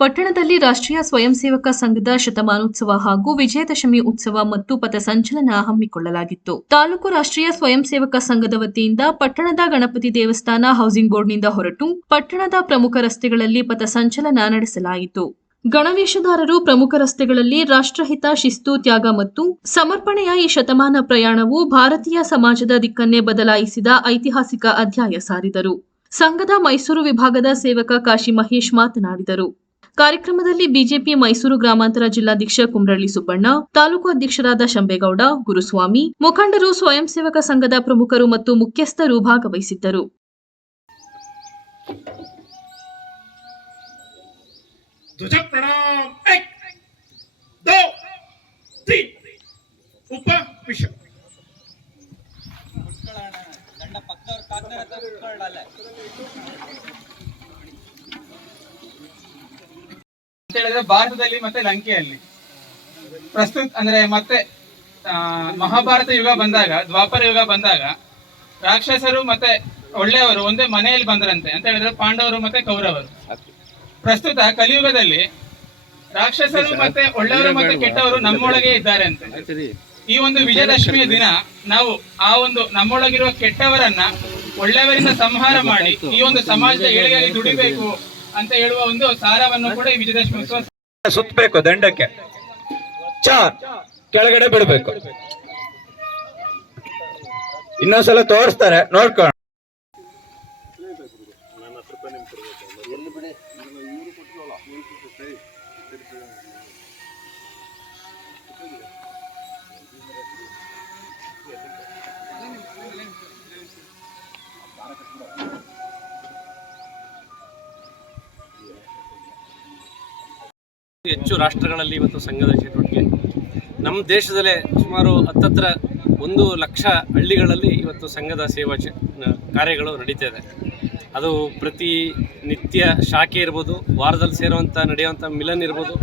ಪಟ್ಟಣದಲ್ಲಿ ರಾಷ್ಟ್ರೀಯ ಸ್ವಯಂ ಸೇವಕ ಸಂಘದ ಶತಮಾನೋತ್ಸವ ಹಾಗೂ ವಿಜಯದಶಮಿ ಉತ್ಸವ ಮತ್ತು ಪಥಸಂಚಲನ ಹಮ್ಮಿಕೊಳ್ಳಲಾಗಿತ್ತು. ತಾಲೂಕು ರಾಷ್ಟ್ರೀಯ ಸ್ವಯಂ ಸೇವಕ ಸಂಘದ ವತಿಯಿಂದ ಪಟ್ಟಣದ ಗಣಪತಿ ದೇವಸ್ಥಾನ ಹೌಸಿಂಗ್ ಬೋರ್ಡ್ನಿಂದ ಹೊರಟು ಪಟ್ಟಣದ ಪ್ರಮುಖ ರಸ್ತೆಗಳಲ್ಲಿ ಪಥಸಂಚಲನ ನಡೆಸಲಾಯಿತು. ಗಣವೇಶದಾರರು ಪ್ರಮುಖ ರಸ್ತೆಗಳಲ್ಲಿ ರಾಷ್ಟ್ರಹಿತ ಶಿಸ್ತು, ತ್ಯಾಗ ಮತ್ತು ಸಮರ್ಪಣೆಯ ಈ ಶತಮಾನ ಪ್ರಯಾಣವು ಭಾರತೀಯ ಸಮಾಜದ ದಿಕ್ಕನ್ನೇ ಬದಲಾಯಿಸಿದ ಐತಿಹಾಸಿಕ ಅಧ್ಯಾಯ ಸಾರಿದರು. ಸಂಘದ ಮೈಸೂರು ವಿಭಾಗದ ಸೇವಕ ಕಾಶಿ ಮಹೇಶ್ ಮಾತನಾಡಿದರು. ಕಾರ್ಯಕ್ರಮದಲ್ಲಿ ಬಿಜೆಪಿ ಮೈಸೂರು ಗ್ರಾಮಾಂತರ ಜಿಲ್ಲಾಧ್ಯಕ್ಷ ಕುಮರಳ್ಳಿ ಸುಬ್ಬಣ್ಣ ತಾಲೂಕು ಅಧ್ಯಕ್ಷರಾದ ಶಂಬೇಗೌಡ ಗುರುಸ್ವಾಮಿ ಮುಖಂಡರು ಸ್ವಯಂ ಸೇವಕ ಸಂಘದ ಪ್ರಮುಖರು ಮತ್ತು ಮುಖ್ಯಸ್ಥರು ಭಾಗವಹಿಸಿದ್ದರು. ಅಂತ ಹೇಳಿದ್ರೆ ಭಾರತದಲ್ಲಿ ಮತ್ತೆ ಲಂಕೆಯಲ್ಲಿ. ಪ್ರಸ್ತುತ ಅಂದ್ರೆ ಮತ್ತೆ ಆ, ಮಹಾಭಾರತ ಯುಗ ಬಂದಾಗ ದ್ವಾಪರ ಯುಗ ಬಂದಾಗ ರಾಕ್ಷಸರು ಮತ್ತೆ ಒಳ್ಳೆಯವರು ಒಂದೇ ಮನೆಯಲ್ಲಿ ಬಂದ್ರಂತೆ ಅಂತ ಹೇಳಿದ್ರೆ ಪಾಂಡವರು ಮತ್ತೆ ಕೌರವರು. ಪ್ರಸ್ತುತ ಕಲಿಯುಗದಲ್ಲಿ ರಾಕ್ಷಸರು ಮತ್ತೆ ಒಳ್ಳೆಯವರು ಮತ್ತೆ ಕೆಟ್ಟವರು ನಮ್ಮೊಳಗೆ ಇದ್ದಾರೆ ಅಂತ. ಈ ಒಂದು ವಿಜಯದಶಮಿಯ ದಿನ ನಾವು ಆ ಒಂದು ನಮ್ಮೊಳಗಿರುವ ಕೆಟ್ಟವರನ್ನ ಒಳ್ಳೆಯವರಿಂದ ಸಂಹಾರ ಮಾಡಿ ಈ ಒಂದು ಸಮಾಜದ ಏಳಿಗೆಗೆ ದುಡಿಬೇಕು ಅಂತ ಹೇಳುವ ಒಂದು ಸಾರವನ್ನು ಕೂಡ ಈ ವಿಜಯದಶಮಿ ಸುತ್ತಬೇಕು ದಂಡಕ್ಕೆ. ಚಾರ್ ಕೆಳಗಡೆ ಬಿಡಬೇಕು. ಇನ್ನೊಂದ್ಸಲ ತೋರಿಸ್ತಾರೆ ನೋಡ್ಕೊಳ್ಳ ಹೆಚ್ಚು ರಾಷ್ಟ್ರಗಳಲ್ಲಿ ಇವತ್ತು ಸಂಘದ ಚಟುವಟಿಕೆ. ನಮ್ಮ ದೇಶದಲ್ಲೇ ಸುಮಾರು ಹತ್ತತ್ರ ಒಂದು ಲಕ್ಷ ಹಳ್ಳಿಗಳಲ್ಲಿ ಇವತ್ತು ಸಂಘದ ಸೇವಾ ಕಾರ್ಯಗಳು ನಡೀತಾ ಇದೆ. ಅದು ಪ್ರತಿ ನಿತ್ಯ ಶಾಖೆ ಇರ್ಬೋದು, ವಾರದಲ್ಲಿ ಸೇರುವಂಥ, ನಡೆಯುವಂಥ ಮಿಲನ್ ಇರ್ಬೋದು,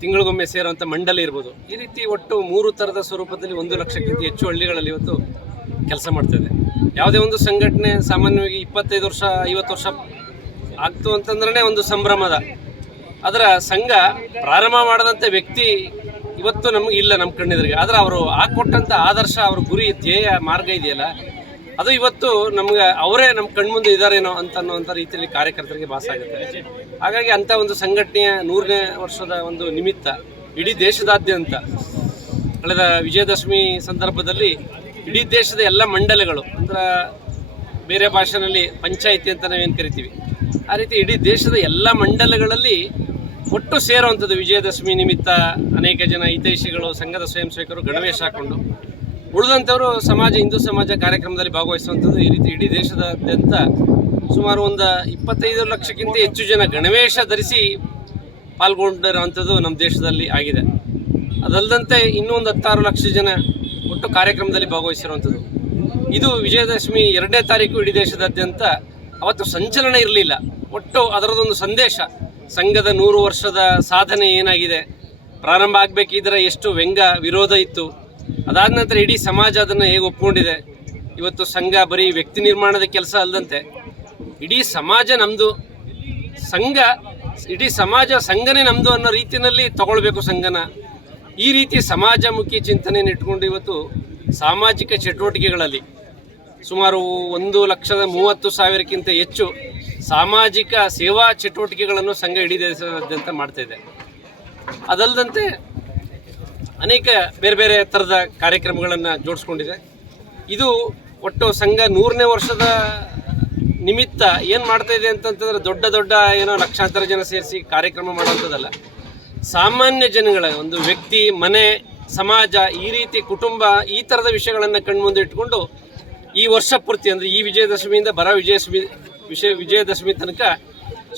ತಿಂಗಳಿಗೊಮ್ಮೆ ಸೇರುವಂಥ ಮಂಡಳಿ ಇರ್ಬೋದು. ಈ ರೀತಿ ಒಟ್ಟು ಮೂರು ಥರದ ಸ್ವರೂಪದಲ್ಲಿ ಒಂದು ಲಕ್ಷಕ್ಕಿಂತ ಹೆಚ್ಚು ಹಳ್ಳಿಗಳಲ್ಲಿ ಇವತ್ತು ಕೆಲಸ ಮಾಡ್ತಾಯಿದೆ ಯಾವುದೇ ಒಂದು ಸಂಘಟನೆ ಸಾಮಾನ್ಯವಾಗಿ ಇಪ್ಪತ್ತೈದು ವರ್ಷ, ಐವತ್ತು ವರ್ಷ ಆಗ್ತು ಅಂತಂದ್ರೆ ಒಂದು ಸಂಭ್ರಮದ ಅದರ ಸಂಘ ಪ್ರಾರಂಭ ಮಾಡದಂಥ ವ್ಯಕ್ತಿ ಇವತ್ತು ನಮಗೆ ಇಲ್ಲ ನಮ್ಮ ಕಣ್ಣೆದುರಿಗೆ. ಆದ್ರೆ ಅವರು ಹಾಕ್ಕೊಟ್ಟಂಥ ಆದರ್ಶ, ಅವ್ರ ಗುರಿ, ಧ್ಯೇಯ ಮಾರ್ಗ ಇದೆಯಲ್ಲ, ಅದು ಇವತ್ತು ನಮ್ಗೆ ಅವರೇ ನಮ್ಮ ಕಣ್ಮುಂದೆ ಇದ್ದಾರೇನೋ ಅಂತ ಅನ್ನೋಂಥ ರೀತಿಯಲ್ಲಿ ಕಾರ್ಯಕರ್ತರಿಗೆ ಭಾಸ ಆಗುತ್ತೆ. ಹಾಗಾಗಿ ಅಂಥ ಒಂದು ಸಂಘಟನೆಯ ನೂರನೇ ವರ್ಷದ ಒಂದು ನಿಮಿತ್ತ ಇಡೀ ದೇಶದಾದ್ಯಂತ, ಕಳೆದ ವಿಜಯದಶಮಿ ಸಂದರ್ಭದಲ್ಲಿ ಇಡೀ ದೇಶದ ಎಲ್ಲ ಮಂಡಲಗಳು, ಅಂದ್ರೆ ಬೇರೆ ಭಾಷೆನಲ್ಲಿ ಪಂಚಾಯಿತಿ ಅಂತ ನಾವೇನು ಕರಿತೀವಿ, ಆ ರೀತಿ ಇಡೀ ದೇಶದ ಎಲ್ಲ ಮಂಡಲಗಳಲ್ಲಿ ಒಟ್ಟು ಸೇರುವಂಥದ್ದು ವಿಜಯದಶಮಿ ನಿಮಿತ್ತ ಅನೇಕ ಜನ ಹಿತೈಷಿಗಳು, ಸಂಘದ ಸ್ವಯಂ ಸೇವಕರು ಗಣವೇಶ ಹಾಕೊಂಡು ಉಳಿದಂಥವರು ಸಮಾಜ, ಹಿಂದೂ ಸಮಾಜ ಕಾರ್ಯಕ್ರಮದಲ್ಲಿ ಭಾಗವಹಿಸುವಂಥದ್ದು ಈ ರೀತಿ ಇಡೀ ದೇಶದಾದ್ಯಂತ ಸುಮಾರು ಒಂದು ಇಪ್ಪತ್ತೈದು ಲಕ್ಷಕ್ಕಿಂತ ಹೆಚ್ಚು ಜನ ಗಣವೇಶ ಧರಿಸಿ ಪಾಲ್ಗೊಂಡಿರುವಂಥದ್ದು ನಮ್ಮ ದೇಶದಲ್ಲಿ ಆಗಿದೆ. ಅದಲ್ಲದಂತೆ ಇನ್ನೂ ಒಂದು ಹತ್ತಾರು ಲಕ್ಷ ಜನ ಒಟ್ಟು ಕಾರ್ಯಕ್ರಮದಲ್ಲಿ ಭಾಗವಹಿಸಿರುವಂಥದ್ದು. ಇದು ವಿಜಯದಶಮಿ ಎರಡನೇ ತಾರೀಕು ಇಡೀ ದೇಶದಾದ್ಯಂತ ಅವತ್ತು ಸಂಚಲನ ಇರಲಿಲ್ಲ. ಒಟ್ಟು ಅದರದೊಂದು ಸಂದೇಶ ಸಂಘದ ನೂರು ವರ್ಷದ ಸಾಧನೆ ಏನಾಗಿದೆ? ಪ್ರಾರಂಭ ಆಗಬೇಕಿದ್ರೆ ಎಷ್ಟು ವ್ಯಂಗ, ವಿರೋಧ ಇತ್ತು? ಅದಾದ ನಂತರ ಇಡೀ ಸಮಾಜ ಅದನ್ನು ಹೇಗೆ ಒಪ್ಕೊಂಡಿದೆ? ಇವತ್ತು ಸಂಘ ಬರೀ ವ್ಯಕ್ತಿ ನಿರ್ಮಾಣದ ಕೆಲಸ ಅಲ್ಲದಂತೆ ಇಡೀ ಸಮಾಜ ನಮ್ಮದು ಸಂಘ, ಇಡೀ ಸಮಾಜ ಸಂಘನೇ ನಮ್ಮದು ಅನ್ನೋ ರೀತಿಯಲ್ಲಿ ತಗೊಳ್ಬೇಕು ಸಂಘನ. ಈ ರೀತಿ ಸಮಾಜಮುಖಿ ಚಿಂತನೆಯನ್ನು ಇಟ್ಕೊಂಡು ಇವತ್ತು ಸಾಮಾಜಿಕ ಚಟುವಟಿಕೆಗಳಲ್ಲಿ ಸುಮಾರು ಒಂದು ಲಕ್ಷದ ಮೂವತ್ತು ಸಾವಿರಕ್ಕಿಂತ ಹೆಚ್ಚು ಸಾಮಾಜಿಕ ಸೇವಾ ಚಟುವಟಿಕೆಗಳನ್ನು ಸಂಘ ಇಡೀ ಮಾಡ್ತಾ ಇದೆ. ಅದಲ್ಲದಂತೆ ಅನೇಕ ಬೇರೆ ಬೇರೆ ಥರದ ಕಾರ್ಯಕ್ರಮಗಳನ್ನು ಜೋಡಿಸ್ಕೊಂಡಿದೆ. ಇದು ಒಟ್ಟು ಸಂಘ ನೂರನೇ ವರ್ಷದ ನಿಮಿತ್ತ ಏನು ಮಾಡ್ತಾ ಇದೆ ಅಂತಂತಂದ್ರೆ ದೊಡ್ಡ ದೊಡ್ಡ ಏನೋ ಲಕ್ಷಾಂತರ ಜನ ಸೇರಿಸಿ ಕಾರ್ಯಕ್ರಮ ಮಾಡುವಂಥದ್ದಲ್ಲ. ಸಾಮಾನ್ಯ ಜನಗಳ ಒಂದು ವ್ಯಕ್ತಿ, ಮನೆ, ಸಮಾಜ, ಈ ರೀತಿ ಕುಟುಂಬ, ಈ ಥರದ ವಿಷಯಗಳನ್ನು ಕಣ್ಮುಂದೆ ಇಟ್ಕೊಂಡು ಈ ವರ್ಷ ಪೂರ್ತಿ ಅಂದರೆ ಈ ವಿಜಯದಶಮಿಯಿಂದ ಬರ ವಿಜಯದಶಮಿ ವಿಷಯ ವಿಜಯದಶಮಿ ತನಕ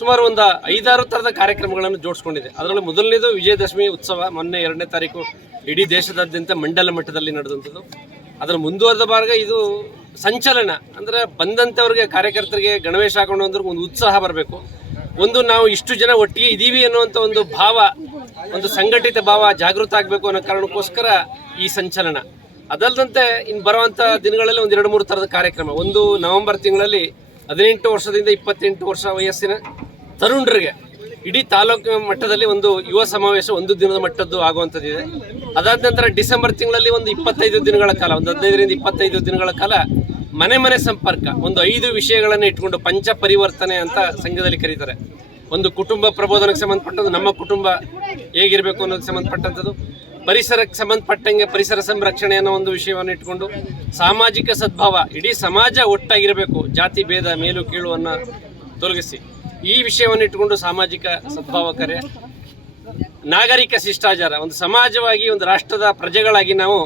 ಸುಮಾರು ಒಂದು ಐದಾರು ಥರದ ಕಾರ್ಯಕ್ರಮಗಳನ್ನು ಜೋಡಿಸ್ಕೊಂಡಿದೆ. ಅದರಲ್ಲಿ ಮೊದಲನೇದು ವಿಜಯದಶಮಿ ಉತ್ಸವ. ಮೊನ್ನೆ ಎರಡನೇ ತಾರೀಕು ಇಡೀ ದೇಶದಾದ್ಯಂತ ಮಂಡಲ ಮಟ್ಟದಲ್ಲಿ ನಡೆದಂಥದ್ದು. ಅದರ ಮುಂದುವರೆದ ಭಾಗ ಇದು ಸಂಚಲನ. ಅಂದರೆ ಬಂದಂಥವ್ರಿಗೆ, ಕಾರ್ಯಕರ್ತರಿಗೆ ಗಣವೇಶ ಹಾಕೊಂಡು ಅಂದ್ರೆ ಒಂದು ಉತ್ಸಾಹ ಬರಬೇಕು. ಒಂದು ನಾವು ಇಷ್ಟು ಜನ ಒಟ್ಟಿಗೆ ಇದ್ದೀವಿ ಅನ್ನುವಂಥ ಒಂದು ಭಾವ, ಒಂದು ಸಂಘಟಿತ ಭಾವ ಜಾಗೃತ ಆಗಬೇಕು ಅನ್ನೋ ಕಾರಣಕ್ಕೋಸ್ಕರ ಈ ಸಂಚಲನ. ಅದಲ್ಲದಂತೆ ಇನ್ನು ಬರುವಂಥ ದಿನಗಳಲ್ಲಿ ಒಂದು ಎರಡು ಮೂರು ಥರದ ಕಾರ್ಯಕ್ರಮ. ಒಂದು ನವೆಂಬರ್ ತಿಂಗಳಲ್ಲಿ ಹದಿನೆಂಟು ವರ್ಷದಿಂದ ಇಪ್ಪತ್ತೆಂಟು ವರ್ಷ ವಯಸ್ಸಿನ ತರುಣರಿಗೆ ಇಡೀ ತಾಲೂಕು ಮಟ್ಟದಲ್ಲಿ ಒಂದು ಯುವ ಸಮಾವೇಶ ಒಂದು ದಿನದ ಮಟ್ಟದ್ದು ಆಗುವಂಥದ್ದಿದೆ. ಅದಾದ ನಂತರ ಡಿಸೆಂಬರ್ ತಿಂಗಳಲ್ಲಿ ಒಂದು ಇಪ್ಪತ್ತೈದು ದಿನಗಳ ಕಾಲ, ಒಂದು ಹದಿನೈದರಿಂದ ಇಪ್ಪತ್ತೈದು ದಿನಗಳ ಕಾಲ ಮನೆ ಮನೆ ಸಂಪರ್ಕ, ಒಂದು ಐದು ವಿಷಯಗಳನ್ನು ಇಟ್ಕೊಂಡು ಪಂಚ ಪರಿವರ್ತನೆ ಅಂತ ಸಂಘದಲ್ಲಿ ಕರೀತಾರೆ. ಒಂದು ಕುಟುಂಬ ಪ್ರಬೋಧನಕ್ಕೆ ಸಂಬಂಧಪಟ್ಟದ್ದು, ನಮ್ಮ ಕುಟುಂಬ ಹೇಗಿರಬೇಕು ಅನ್ನೋದಕ್ಕೆ ಸಂಬಂಧಪಟ್ಟಂಥದ್ದು ಪರಿಸರಕ್ಕೆ ಸಂಬಂಧಪಟ್ಟಂಗೆ ಪರಿಸರ ಸಂರಕ್ಷಣೆ ಅನ್ನೋ ಒಂದು ವಿಷಯವನ್ನು ಇಟ್ಕೊಂಡು ಸಾಮಾಜಿಕ ಸದ್ಭಾವ, ಇಡೀ ಸಮಾಜ ಒಟ್ಟಾಗಿರಬೇಕು, ಜಾತಿ ಭೇದ ಮೇಲು ಕೀಳುವನ್ನು ತೊಲಗಿಸಿ. ಈ ವಿಷಯವನ್ನು ಇಟ್ಕೊಂಡು ಸಾಮಾಜಿಕ ಸದ್ಭಾವ ಕರೆ. ನಾಗರಿಕ ಶಿಷ್ಟಾಚಾರ, ಒಂದು ಸಮಾಜವಾಗಿ, ಒಂದು ರಾಷ್ಟ್ರದ ಪ್ರಜೆಗಳಾಗಿ ನಾವು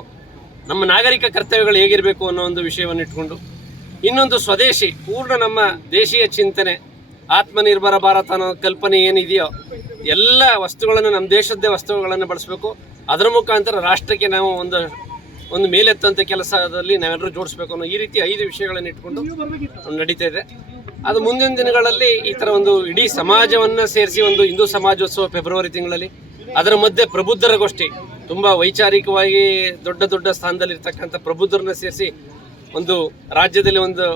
ನಮ್ಮ ನಾಗರಿಕ ಕರ್ತವ್ಯಗಳು ಹೇಗಿರಬೇಕು ಅನ್ನೋ ಒಂದು ವಿಷಯವನ್ನು ಇಟ್ಕೊಂಡು, ಇನ್ನೊಂದು ಸ್ವದೇಶಿ, ಪೂರ್ಣ ನಮ್ಮ ದೇಶೀಯ ಚಿಂತನೆ, ಆತ್ಮನಿರ್ಭರ ಭಾರತ ಅನ್ನೋ ಕಲ್ಪನೆ ಏನಿದೆಯೋ, ಎಲ್ಲ ವಸ್ತುಗಳನ್ನು, ನಮ್ಮ ದೇಶದ್ದೇ ವಸ್ತುಗಳನ್ನು ಬಳಸಬೇಕು. ಅದರ ಮುಖಾಂತರ ರಾಷ್ಟ್ರಕ್ಕೆ ನಾವು ಒಂದು ಒಂದು ಮೇಲೆತ್ತಂತ ಕೆಲಸದಲ್ಲಿ ನಾವೆಲ್ಲರೂ ಜೋಡಿಸ್ಬೇಕು ಅನ್ನೋ ಈ ರೀತಿ ಐದು ವಿಷಯಗಳನ್ನು ಇಟ್ಕೊಂಡು ನಡೀತಾ ಇದೆ. ಅದು ಮುಂದಿನ ದಿನಗಳಲ್ಲಿ ಈ ಥರ ಒಂದು ಇಡೀ ಸಮಾಜವನ್ನು ಸೇರಿಸಿ ಒಂದು ಹಿಂದೂ ಸಮಾಜೋತ್ಸವ ಫೆಬ್ರವರಿ ತಿಂಗಳಲ್ಲಿ ಅದರ ಮಧ್ಯೆ ಪ್ರಬುದ್ಧರ ಗೋಷ್ಠಿ, ತುಂಬ ವೈಚಾರಿಕವಾಗಿ ದೊಡ್ಡ ದೊಡ್ಡ ಸ್ಥಾನದಲ್ಲಿರ್ತಕ್ಕಂಥ ಪ್ರಬುದ್ಧರನ್ನ ಸೇರಿಸಿ ಒಂದು ರಾಜ್ಯದಲ್ಲಿ ಒಂದು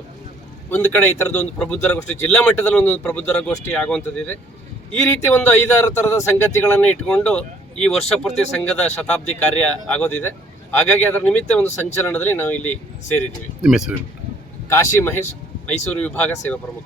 ಒಂದು ಕಡೆ ಈ ಥರದ ಒಂದು ಪ್ರಬುದ್ಧರ ಗೋಷ್ಠಿ, ಜಿಲ್ಲಾ ಮಟ್ಟದಲ್ಲಿ ಒಂದು ಪ್ರಬುದ್ಧರ ಗೋಷ್ಠಿ ಆಗುವಂಥದ್ದಿದೆ. ಈ ರೀತಿ ಒಂದು ಐದಾರು ಥರದ ಸಂಗತಿಗಳನ್ನು ಇಟ್ಕೊಂಡು ಈ ವರ್ಷ ಪೂರ್ತಿ ಸಂಘದ ಶತಾಬ್ದಿ ಕಾರ್ಯ ಆಗೋದಿದೆ. ಹಾಗಾಗಿ ಅದರ ನಿಮಿತ್ತ ಒಂದು ಸಂಚಲನದಲ್ಲಿ ನಾವು ಇಲ್ಲಿ ಸೇರಿದ್ದೀವಿ. ನಿಮ್ಮ ಹೆಸರು ಕಾಶಿ ಮಹೇಶ್ ಮೈಸೂರು ವಿಭಾಗ ಸೇವಾ ಪ್ರಮುಖ.